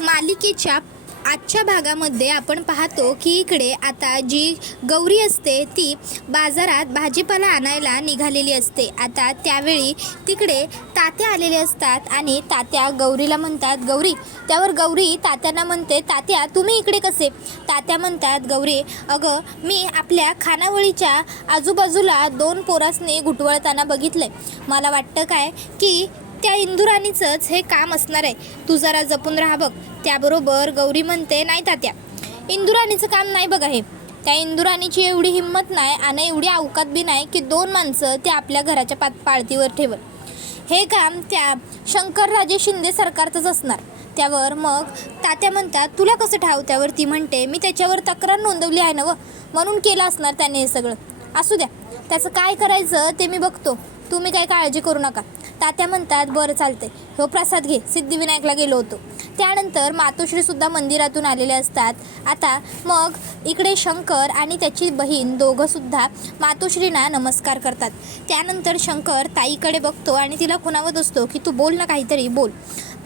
मालिकेच्या आजच्या भागामध्ये आपण पाहतो की इकडे आता जी गौरी असते ती बाजारात भाजीपाला आणायला निघालेली असते. आता त्यावेळी तिकडे तात्या आलेले असतात आणि तात्या गौरीला म्हणतात गौरी. त्यावर गौरी तात्यांना म्हणते तात्या तुम्ही इकडे कसे. तात्या म्हणतात गौरी अगं मी आपल्या खानावळीच्या आजूबाजूला 2 पोरासने घुटवळताना बघितलंय. मला वाटतं काय की त्या इंदुराणीचंच हे काम असणार आहे. तू जरा जपून राहा बघ. त्याबरोबर गौरी म्हणते नाही तात्या इंदुराणीचं काम नाही बघा हे. त्या इंदुराणीची एवढी हिंमत नाही आणि एवढी अवकात बी नाही की 2 माणसं ते आपल्या घराच्या पाळतीवर ठेवल. हे काम त्या शंकरराजे शिंदे सरकारचंच असणार. त्यावर मग तात्या म्हणतात तुला कसं ठाव. त्यावर ती म्हणते मी त्याच्यावर तक्रार नोंदवली आहे ना व म्हणून केलं असणार त्याने हे सगळं. असू द्या त्याचं काय करायचं ते मी बघतो. तुम्ही काही काळजी करू नका. तात्या म्हणतात बरं चालते हो प्रसाद घे. सिद्धिविनायकला गेलो होतो. त्यानंतर मातोश्रीसुद्धा मंदिरातून आलेले असतात. आता मग इकडे शंकर आणि त्याची बहीण दोघंसुद्धा मातोश्रींना नमस्कार करतात. त्यानंतर शंकर ताईकडे बघतो आणि तिला खुणावत असतो की तू बोल ना काहीतरी बोल.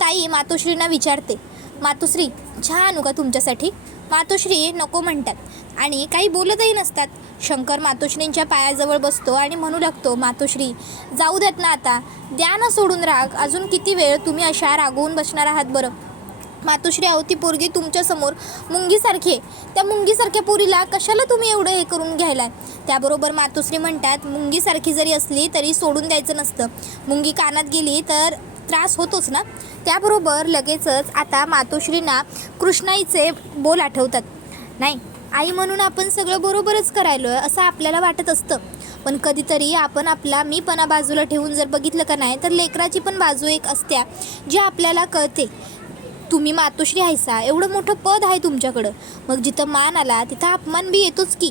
ताई मातोश्रींना विचारते मातोश्री चहा आणू का तुमच्यासाठी. मातोश्री नको म्हणतात आणि काही बोलतही नसतात. शंकर मातोश्रींच्या पायाजवळ बसतो आणि म्हणू लागतो मातोश्री जाऊ देत ना आता. द्या ना सोडून राग. अजून किती वेळ तुम्ही अशा रागवून बसणार आहात बरं. मातोश्री अहो ती पोरगी तुमच्यासमोर मुंगीसारखी आहे. त्या मुंगीसारख्या पोरीला कशाला तुम्ही एवढं हे करून घ्यायला. त्याबरोबर मातोश्री म्हणतात मुंगीसारखी जरी असली तरी सोडून द्यायचं नसतं. मुंगी कानात गेली तर त्रास होतोच ना. त्याबरोबर लगेचच आता मातोश्रींना कृष्णाईचे बोल आठवतात. नाही आई म्हणून आपण सगळं बरोबरच करायलो आहे असं आपल्याला वाटत असतं. पण कधीतरी आपण आपला मीपणा बाजूला ठेवून जर बघितलं का नाही तर लेकराची पण बाजू एक असत्या जी आपल्याला कळते. तुम्ही मातोश्री आहेसा एवढं मोठं पद आहे तुमच्याकडं. मग जिथं मान आला तिथं अपमान बी येतोच की.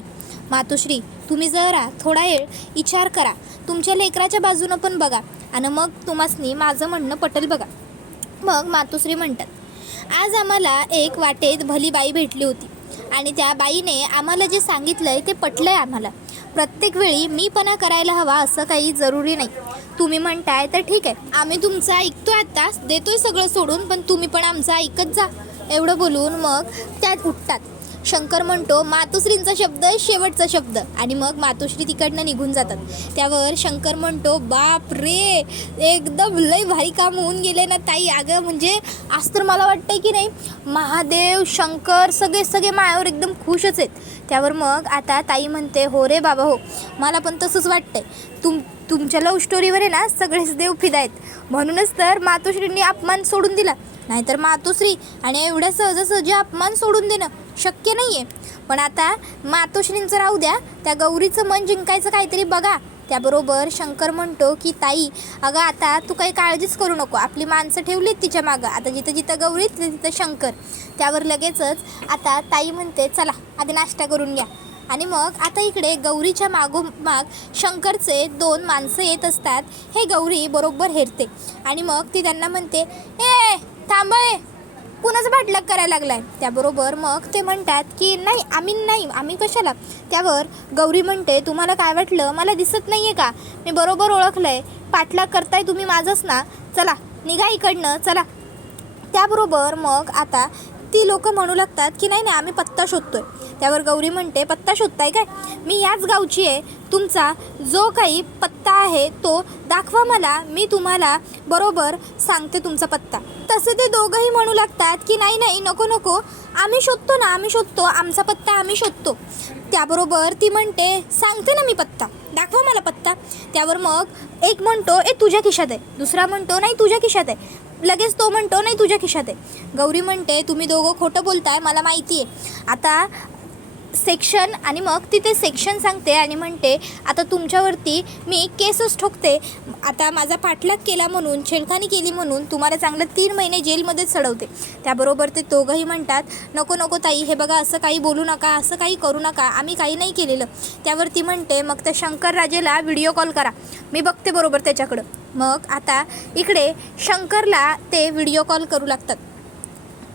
मातोश्री तुम्ही जरा थोडा वेळ विचार करा. तुमच्या लेकराच्या बाजूनं पण बघा आणि मग तुम्हासनी माझं म्हणणं पटेल बघा. मग मातोश्री म्हणतात आज आम्हाला एक वाटेत भली बाई भेटली होती आणि त्या बाईने आम्हाला जे सांगितलं आहे ते पटलं आहे आम्हाला. प्रत्येक वेळी मीपणा करायला हवा असं काही जरुरी नाही. तुम्ही म्हणताय तर ठीक आहे आम्ही तुमचं ऐकतोय आता देतोय सगळं सोडून पण तुम्ही पण आमचं ऐकत जा. एवढं बोलून मग त्यात उठतात. शंकर म्हणतो मातोश्रींचा शब्द शेवटचा शब्द आणि मग मातोश्री तिकडनं निघून जातात. त्यावर शंकर म्हणतो बाप रे एकदम लय भारी काम होऊन गेले ना ताई. अगं म्हणजे आज तर मला वाटतंय की नाही महादेव शंकर सगळे मायावर एकदम खुशच आहेत. त्यावर मग आता ताई म्हणते हो रे बाबा हो मला पण तसंच वाटतंय. तुमच्या लव्ह स्टोरीवर आहे ना सगळेच देव फिदा आहेत. म्हणूनच तर मातोश्रींनी अपमान सोडून दिला. नाहीतर मातोश्री आणि एवढ्या सहजासहजी अपमान सोडून देणं शक्य नाही आहे. पण आता मातोश्रींचं राहू द्या त्या गौरीचं मन जिंकायचं काहीतरी बघा. त्याबरोबर शंकर म्हणतो की ताई अगं आता तू काही काळजीच करू नको. आपली माणसं ठेवलीत तिच्या मागं. आता जिथं जिथं गौरी तिथं शंकर. त्यावर लगेचच आता ताई म्हणते चला आधी नाश्ता करून घ्या. आणि मग आता इकडे गौरीच्या मागोमाग शंकरचे 2 माणसं येत असतात. हे गौरी बरोबर हेरते आणि मग ती त्यांना म्हणते ए थांबय कुणाचं पाठलाग करायला लागलाय. त्याबरोबर मग ते म्हणतात की नाही आम्ही कशाला. त्यावर गौरी म्हणते तुम्हाला काय वाटलं मला दिसत नाही आहे का. मी बरोबर ओळखलं आहे. पाठलाग करताय तुम्ही माझंच ना. चला निघा इकडनं चला. त्याबरोबर मग आता ती लोक म्हणू लागतात की नाही आम्ही पत्ता शोधतोय. त्यावर गौरी म्हणते पत्ता शोधताय काय. मी याच गावची आहे. तुमचा जो काही पत्ता आहे तो दाखवा मला. मी तुम्हाला बरोबर सांगते तुमचा पत्ता. तसं ते दोघंही म्हणू लागतात की नाही नको आम्ही शोधतो ना आम्ही शोधतो आमचा पत्ता आम्ही शोधतो. त्याबरोबर ती म्हणते सांगते ना मी पत्ता दाखवा मला पत्ता. त्यावर मग एक म्हणतो तुझ्या खिशात आहे. दुसरा म्हणतो नाही तुझ्या खिशात आहे. लगेच तो म्हणतो नाही तुझ्या खिशात आहे. गौरी म्हणते तुम्ही दोघं खोटं बोलताय मला माहिती आहे. आता सेक्शन आणि मग तिथे सेक्शन सांगते आणि म्हणते आता तुमच्यावरती मी केसच ठोकते. आता माझा पाठलाग केला म्हणून छेडखानी केली म्हणून तुम्हाला चांगलं 3 महिने जेलमध्येच चढवते. त्याबरोबर ते दोघंही म्हणतात नको ताई हे बघा असं काही बोलू नका असं काही करू नका आम्ही काही नाही केलेलं. त्यावरती म्हणते मग त्या शंकरराजेला व्हिडिओ कॉल करा मी बघते बरोबर त्याच्याकडं. मग आता इकडे शंकरला ते व्हिडिओ कॉल करू लागतात.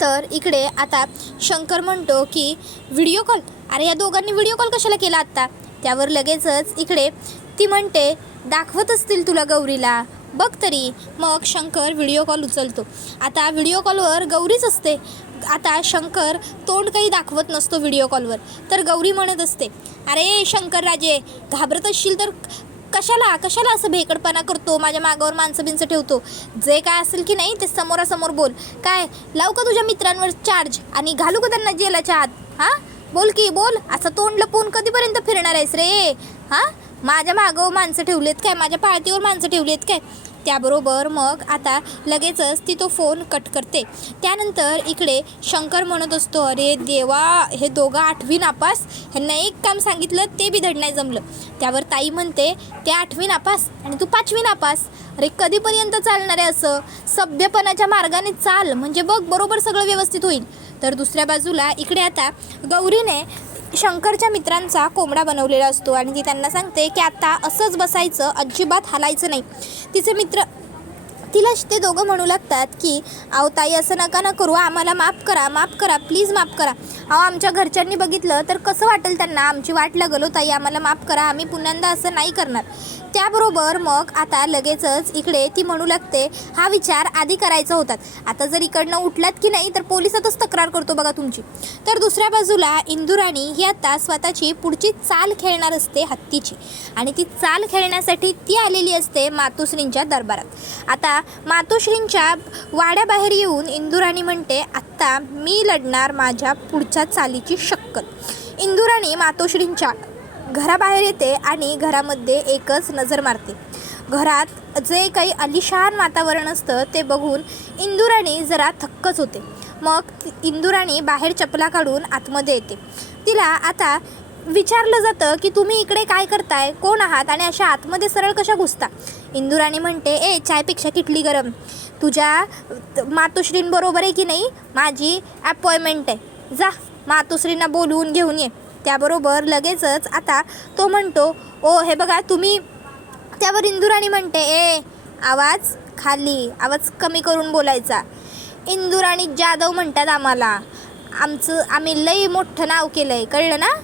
तर इकडे आता शंकर म्हणतो की व्हिडिओ कॉल अरे या दोघांनी व्हिडिओ कॉल कशाला केला आत्ता. त्यावर लगेचच इकडे ती म्हणते दाखवत असतील तुला गौरीला बघ तरी. मग शंकर व्हिडिओ कॉल उचलतो. आता व्हिडिओ कॉलवर गौरीच असते. आता शंकर तोंड काही दाखवत नसतो व्हिडिओ कॉलवर. तर गौरी म्हणत असते, अरे शंकर राजे, घाबरत असशील तर कशाला असं भेकडपणा करतो, माझ्या मागावर माणसं बिंचं ठेवतो. जे काय असेल की नाही ते समोरासमोर बोल. काय लावू का तुझ्या मित्रांवर चार्ज आणि घालू का त्यांना जेलाच्या आत? हां बोल की बोल. असं तोंड लपवून कधीपर्यंत फिरणार आहेस रे? हां माझ्या मागावर माणसं ठेवलेत काय, माझ्या पाळतीवर माणसं ठेवलेत काय? त्याबरोबर मग आता लगेचच ती तो फोन कट करते. त्यानंतर इकडे शंकर म्हणत असतो, अरे देवा, हे दोघं 8वी नापास, ह्यांना एक काम सांगितलं ते बी धड नाही जमलं. त्यावर ताई म्हणते, ते 8वी नापास आणि तू 5वी नापास. अरे कधीपर्यंत चालणार आहे असं? सभ्यपणाच्या मार्गाने चाल, म्हणजे बघ बरोबर सगळं व्यवस्थित होईल. तर दुसऱ्या बाजूला इकडे आता गौरीने शंकरच्या मित्रांचा कोंबडा बनवलेला असतो आणि ती त्यांना सांगते की आता असंच बसायचं, अजिबात हालायचं नाही. तिचे मित्र तिला ते दोघं म्हणू लागतात की अहो ताई असं नका ना करू, आम्हाला माफ करा प्लीज माफ करा. अहो आमच्या घरच्यांनी बघितलं तर कसं वाटेल त्यांना, आमची वाट लागलो ताई, आम्हाला माफ करा, आम्ही पुन्यांदा असं नाही करणार. त्याबरोबर मग आता लगेचच इकडे ती म्हणू लागते, हा विचार आधी करायचा होता, आता जर इकडनं उठलात की नाही तर पोलिसातच तक्रार करतो बघा तुमची. तर दुसऱ्या बाजूला इंदुराणी ही आता स्वतःची पुढची चाल खेळणार असते हत्तीची आणि ती चाल खेळण्यासाठी ती आलेली असते मातोश्रींच्या दरबारात. आता मातोश्रींच्या वाड्याबाहेर येऊन इंदुराणी म्हणते, आत्ता मी लढणार माझ्या पुढच्या चालीची शक्कल. इंदुराणी मातोश्रींच्या घराबाहेर येते आणि घरामध्ये एकच नजर मारते. घरात जे काही आलिशान वातावरण असतं ते बघून इंदुराणी जरा थक्कच होते. मग इंदुराणी बाहेर चपला काढून आतमध्ये येते. तिला आता विचारलं जातं की तुम्ही इकडे काय करताय, कोण आहात आणि अशा आतमध्ये सरळ कशा घुसता? इंदुराणी म्हणते, ए चायपेक्षा किटली गरम, तुझ्या मातोश्रींबरोबर आहे की नाही, माझी अपॉइंटमेंट आहे, जा मातोश्रींना बोलवून घेऊन ये. त्याबरोबर लगेचच आता तो म्हणतो, ओ हे बघा तुम्ही. त्यावर इंदुराणी म्हणते, ए आवाज खाली, आवाज कमी करून बोलायचा. इंदुराणी जाधव म्हणतात आम्हाला, आम्ही लई मोठं नाव केलं आहे, कळलं ना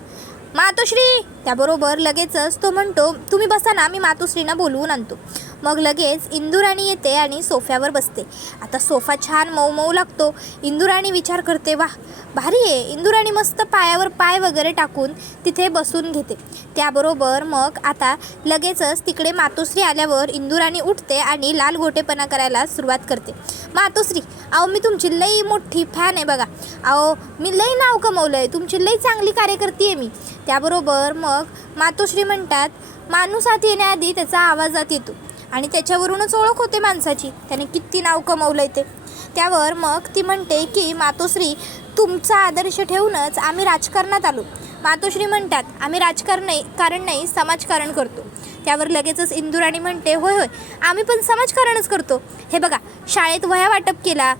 मातोश्री? त्याबरोबर लगेचच तो म्हणतो, तुम्ही बसा ना, मी मातोश्रींना बोलवून आणतो. मग लगेच इंदुराणी येते आणि सोफ्यावर बसते. आता सोफा छान मऊ मऊ लागतो. इंदुराणी विचार करते, वाह भारी आहे. इंदुराणी मस्त पायावर पाय वगैरे टाकून तिथे बसून घेते. त्याबरोबर मग आता लगेचच तिकडे मातोश्री आल्यावर इंदुराणी उठते आणि लाल गोटेपणा करायला सुरुवात करते. मातोश्री, अहो मी तुमची लई मोठी फॅन आहे बघा, अहो मी लई नाव कमवलं आहे, तुमची लई चांगली कार्यकर्ती आहे मी. त्याबरोबर मग मातोश्री म्हणतात, माणूस आत येण्याआधी त्याचा आवाजात येतो आणि त्याच्यावरूनच ओळख होते माणसाची, त्याने किती नाव कमवलं आहे ते. त्यावर मग ती म्हणते की मातोश्री, तुमचा आदर्श ठेवूनच आम्ही राजकारणात आलो. मातोश्री म्हणतात, आम्ही कारण नाही समाजकारण करतो. त्यावर लगेचच इंदुराणी म्हणते, होय होय आम्ही पण समाजकारणच करतो. हे बघा शाळेत वह्या वाटप केला,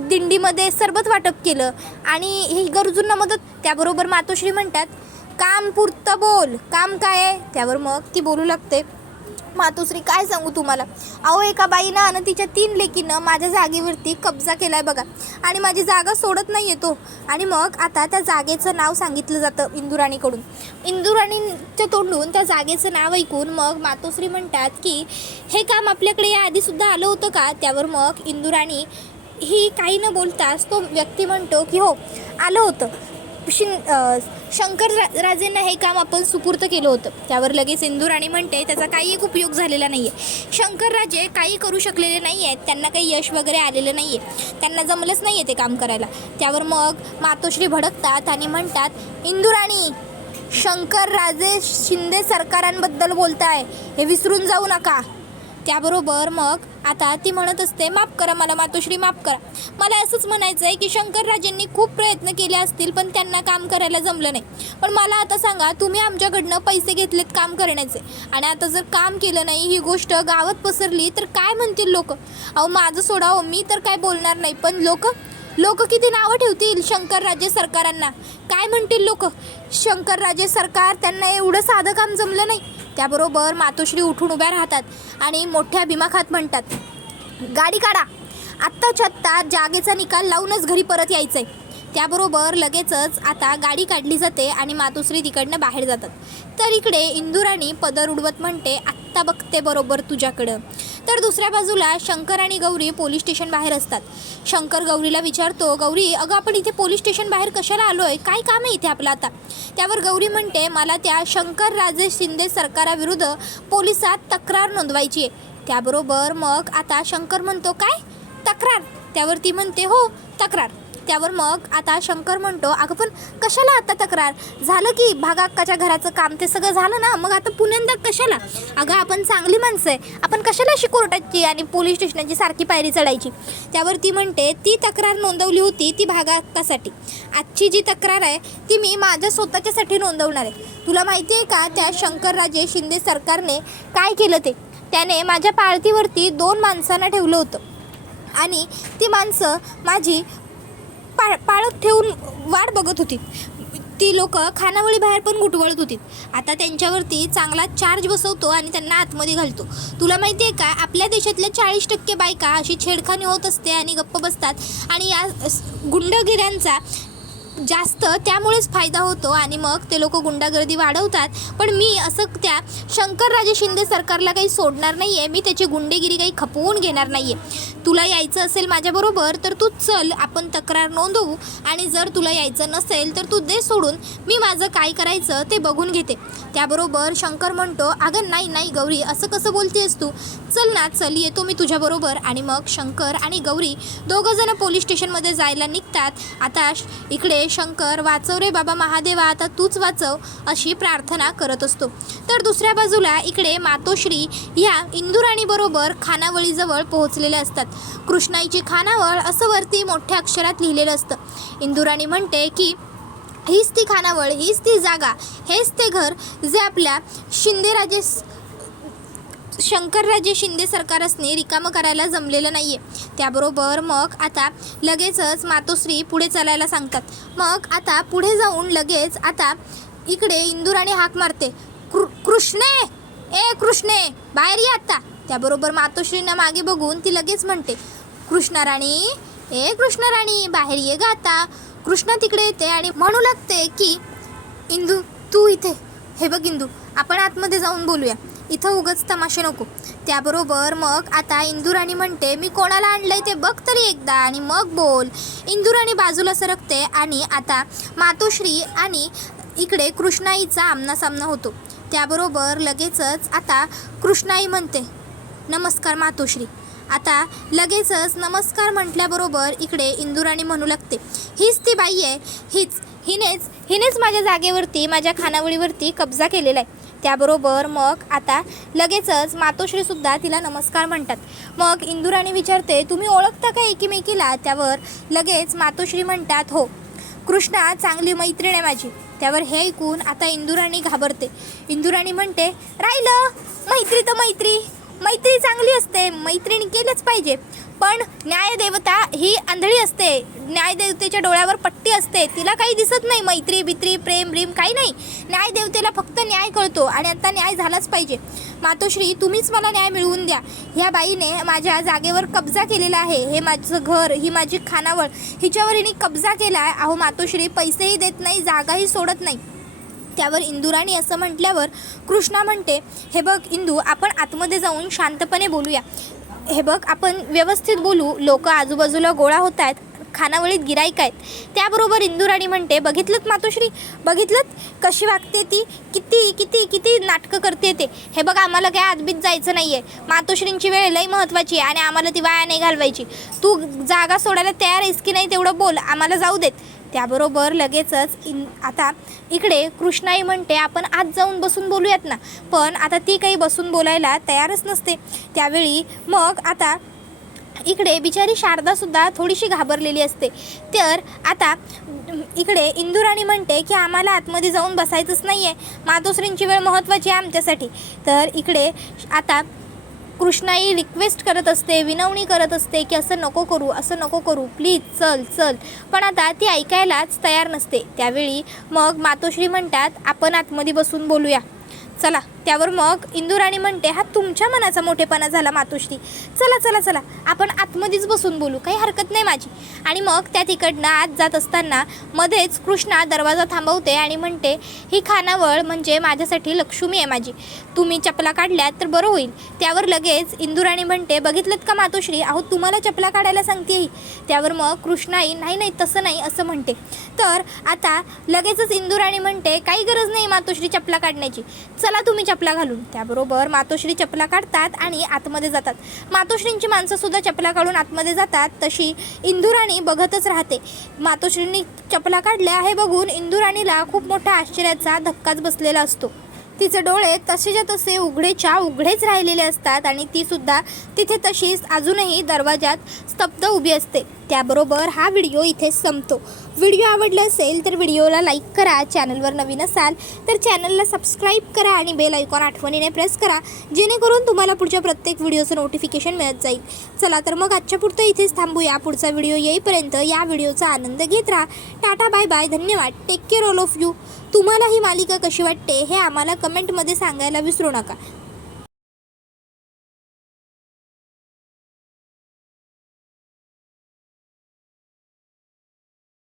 दिंडीमध्ये सरबत वाटप केलं आणि ही गरजूंना मदत. त्याबरोबर मातोश्री म्हणतात, काम पुरतं बोल, काम काय आहे? त्यावर मग ती बोलू लागते, मातोश्री काय सांगू तुम्हाला, अहो एका बाईनं आणि तिच्या 3 लेकीनं माझ्या जागेवरती कब्जा केला आहे बघा आणि माझी जागा सोडत नाही येतो. आणि मग आता त्या जागेचं नाव सांगितलं जातं इंदुराणीकडून. इंदुराणीच्या तोंडून त्या जागेचं नाव ऐकून मग मातोश्री म्हणतात की हे काम आपल्याकडे याआधीसुद्धा आलं होतं का? त्यावर मग इंदुराणी ही काही न बोलताच तो व्यक्ती म्हणतो की हो आलं होतं, शंकर राजेंना हे काम आपण सुपूर्त केलं होतं. त्यावर लगेच इंदुराणी म्हणते, त्याचा काही एक उपयोग झालेला नाही आहे, शंकर राजे काही करू शकलेले नाही आहेत, त्यांना काही यश वगैरे आलेलं नाही आहे, त्यांना जमलंच नाही आहे ते काम करायला. त्यावर मग मातोश्री भडकतात आणि म्हणतात, इंदुराणी, शंकर राजे शिंदे सरकारांबद्दल बोलताय, हे विसरून जाऊ नका. त्याबरोबर मग आता ती म्हणत असते, माफ करा मला मातोश्री, माफ करा. मला असंच म्हणायचं आहे की शंकरराजेंनी खूप प्रयत्न केले असतील पण त्यांना काम करायला जमलं नाही. पण मला आता सांगा, तुम्ही आमच्याकडनं पैसे घेतलेत काम करण्याचे आणि आता जर काम केलं नाही, ही गोष्ट गावात पसरली तर काय म्हणतील लोक? अहो माझं सोडा हो, मी तर काय बोलणार नाही, पण लोक किती नावं ठेवतील शंकरराजे सरकारांना, काय म्हणतील लोक? शंकरराजे सरकार, त्यांना एवढं साधं काम जमलं नाही. त्याबरोबर मातोश्री उठून उभ्या राहतात आणि मोठ्या बिमाखात म्हणतात, गाडी काढा, आत्ताच्या आत्ता जागेचा निकाल लावूनच घरी परत यायचं आहे. त्याबरोबर लगेचच आता गाडी काढली जाते आणि मातोश्री तिकडनं बाहेर जातात. तर इकडे इंदुराणी पदर उडवत म्हणते, आत्ता आता बघते बरोबर तुझ्याकडं. तर दुसऱ्या बाजूला शंकर आणि गौरी पोलीस स्टेशन बाहेर असतात. शंकर गौरीला विचारतो, गौरी अगं आपण इथे पोलीस स्टेशन बाहेर कशाला आलोय, काय काम आहे इथे आपलं आता. त्यावर गौरी म्हणते, मला त्या शंकरराजे शिंदे सरकाराविरुद्ध पोलिसात तक्रार नोंदवायची आहे. त्याबरोबर मग आता शंकर म्हणतो, काय तक्रार. त्यावर ती म्हणते, हो तक्रार. त्यावर मग आता शंकर म्हणतो, अगं पण कशाला आता तक्रार, झालं की भागाक्काच्या घराचं काम ते सगळं झालं ना, मग आता पुण्यांदा कशाला. अगं आपण चांगली माणसं आहे, आपण कशाला अशी कोर्टाची आणि पोलीस स्टेशनची सारखी पायरी चढायची. त्यावर ती म्हणते, ती तक्रार नोंदवली होती ती भागाक्कासाठी, आजची जी तक्रार आहे ती मी माझ्या स्वतःच्यासाठी नोंदवणार आहे. तुला माहिती आहे का त्या शंकरराजे शिंदे सरकारने काय केलं ते. त्याने माझ्या पाळतीवरती 2 माणसांना ठेवलं होतं आणि ती माणसं माझी पाळत ठेवून वाट बघत होती. ती लोक खानावळी बाहेर पण गुटवळत होती. आता त्यांच्यावरती चांगला चार्ज बसवतो आणि त्यांना आतमध्ये घालतो. तुला माहिती आहे का आपल्या देशातल्या 40% बायका अशी छेडखानी होत असते आणि गप्प बसतात आणि या गुंडगिऱ्यांचा जास्त त्यामुळेच फायदा होतो आणि मग ते लोक गुंडागर्दी वाढवतात. पण मी असं त्या शंकरराजे शिंदे सरकारला काही सोडणार नाही आहे, मी त्याची गुंडेगिरी काही खपवून घेणार नाही आहे. तुला यायचं असेल माझ्याबरोबर तर तू चल, आपण तक्रार नोंदवू, आणि जर तुला यायचं नसेल तर तू दे सोडून, मी माझं काय करायचं ते बघून घेते. त्याबरोबर शंकर म्हणतो, अगं नाही नाही गौरी असं कसं बोलतेस तू, चल ना चल येतो मी तुझ्याबरोबर. आणि मग शंकर आणि गौरी दोघंजणं पोलीस स्टेशनमध्ये जायला निघतात. आता इकडे शंकर, वाचव रे बाबा महादेवा, आता तूच वाचव अशी प्रार्थना करत असतो. तर दुसऱ्या बाजूला इकडे मातोश्री ह्या इंदुराणीबरोबर खानावळीजवळ पोहोचलेल्या असतात. कृष्णाईची खानावळ असं वरती मोठ्या अक्षरात लिहिलेलं असतं. इंदुराणी म्हणते की हीच ती खानावळ, हीच ती जागा, हेच ते घर जे आपल्या शंकरराजे शिंदे सरकारसने रिकामं करायला जमलेलं नाही आहे. त्याबरोबर मग आता लगेचच मातोश्री पुढे चालायला सांगतात. मग आता पुढे जाऊन लगेच आता इकडे इंदुराणी हाक मारते, कृष्णे, ए कृष्णे बाहेर ये आता. त्याबरोबर मातोश्रींना मागे बघून ती लगेच म्हणते, कृष्णाराणी, ए कृष्णाराणी बाहेर ये ग आता. कृष्णा तिकडे येते आणि म्हणू लागते की इंदू तू इथे, हे बघ इंदू आपण आतमध्ये जाऊन बोलूया, इथं उगाच तमाशे नको. त्याबरोबर मग आता इंदुराणी म्हणते, मी कोणाला आणलंय ते बघ तरी एकदा आणि मग बोल. इंदुराणी बाजूला सरकते आणि आता मातोश्री आणि इकडे कृष्णाईचा आमनासामना होतो. त्याबरोबर लगेचच आता कृष्णाई म्हणते, नमस्कार मातोश्री. आता लगेचच नमस्कार म्हटल्याबरोबर इकडे इंदुराणी म्हणू लागते, हीच ती बाई आहे, हिनेच माझ्या जागेवरती, माझ्या खानावळीवरती कब्जा केलेला आहे. त्याबरोबर मग आता लगेचच मातोश्रीसुद्धा तिला नमस्कार म्हणतात. मग इंदुराणी विचारते, तुम्ही ओळखता का एकीमेकीला. त्यावर लगेच मातोश्री म्हणतात, हो कृष्णा चांगली मैत्रीण आहे माझी. त्यावर हे ऐकून आता इंदुराणी घाबरते. इंदुराणी म्हणते, राहिलं मैत्री तर मैत्री चांगली असते, मैत्रिणी केलंच पाहिजे, पण न्यायदेवता ही आंधळी असते, न्यायदेवतेच्या डोळ्यावर पट्टी असते, तिला काही दिसत नाही मैत्री बित्री प्रेम ब्रीम काही नाही. न्यायदेवतेला फक्त न्याय कळतो आणि आता न्याय झालाच पाहिजे. मातोश्री तुम्हीच मला न्याय मिळवून द्या. ह्या बाईने माझ्या जागेवर कब्जा केलेला आहे, हे माझं घर, ही माझी खानावळ, हिच्यावर हिने कब्जा केला आहे. अहो मातोश्री पैसेही देत नाही, जागाही सोडत नाही. त्यावर इंदुराणी असं म्हटल्यावर कृष्णा म्हणते, हे बघ इंदू आपण आतमध्ये जाऊन शांतपणे बोलूया, हे बघ आपण व्यवस्थित बोलू, लोक आजूबाजूला गोळा होत आहेत, खानावळीत गिराईक आहेत. त्याबरोबर इंदुराणी म्हणते, बघितलंत मातोश्री, बघितलंत कशी वागते ती, किती किती किती नाटकं करते ते. हे बघ आम्हाला काय आतबीत जायचं नाही आहे, मातोश्रींची वेळ लई महत्त्वाची आहे आणि आम्हाला ती वाया नाही घालवायची. तू जागा सोडायला तयार आहेस की नाही तेवढं बोल, आम्हाला जाऊ देत. त्याबरोबर लगेचच आता इकडे कृष्णाई म्हणते, आपण आत जाऊन बसून बोलूयात ना. पण आता ती काही बसून बोलायला तयारच नसते. त्यावेळी मग आता इकडे बिचारी शारदासुद्धा थोडीशी घाबरलेली असते. तर आता इकडे इंदुराणी म्हणते की आम्हाला आतमध्ये जाऊन बसायचंच नाही आहे, मातोश्रींची वेळ महत्त्वाची आहे आमच्यासाठी. तर इकडे आता कृष्णाई रिक्वेस्ट करत असते, विनवणी करत असते की असं नको करू प्लीज चल. पण आता ती ऐकायलाच तयार नसते. त्यावेळी मग मातोश्री म्हणतात, आपण आतमध्ये बसून बोलूया, चला. त्यावर मग इंदुराणी म्हणते, हा तुमच्या मनाचा मोठेपणा झाला मातोश्री, चला चला चला आपण आतमध्येच बसून बोलू, काही हरकत नाही माझी. आणि मग त्या तिकडनं आत जात असताना मध्येच कृष्णा दरवाजा थांबवते आणि म्हणते, ही खानावळ म्हणजे माझ्यासाठी लक्ष्मी आहे माझी, तुम्ही चपला काढल्यात तर बरं होईल. त्यावर लगेच इंदुराणी म्हणते, बघितलं का मातोश्री, अहो तुम्हाला चपला काढायला सांगते ही. त्यावर मग कृष्णाई नाही नाही तसं नाही असं म्हणते. तर आता लगेचच इंदुराणी म्हणते, काही गरज नाही मातोश्री चपला काढण्याची, चला तुम्ही चपला घालून. त्याबरोबर मातोश्री चपला काढतात आणि आतमध्ये जातात. मातोश्रींची माणसंसुद्धा चपला काढून आतमध्ये जातात. तशी इंदुराणी बघतच राहते. मातोश्रींनी चपला काढल्या हे बघून इंदुराणीला खूप मोठा आश्चर्याचा धक्काच बसलेला असतो. तिचे डोळे तसेच्या तसे उघडेच्या उघडेच राहिलेले असतात आणि ती सुद्धा तिथे तशीच अजूनही दरवाजात स्तब्ध उभी असते. त्याबरोबर हा व्हिडिओ इथे संपतो. व्हिडिओ आवडला असेल तर व्हिडिओला लाईक करा, चॅनलवर नवीन असाल तर चॅनलला सबस्क्राईब करा आणि बेल आयकॉन आठवणीने प्रेस करा, जेणेकरून तुम्हाला पुढच्या प्रत्येक व्हिडिओचं नोटिफिकेशन मिळत जाईल. चला तर मग आजच्या पुरतं इथेच थांबूया. पुढचा व्हिडिओ येईपर्यंत या व्हिडिओचा आनंद घेत राहा. टाटा बाय बाय, धन्यवाद, take care all of you. तुम्हाला ही मालिका कशी वाटते हे आम्हाला कमेंटमध्ये सांगायला विसरू नका.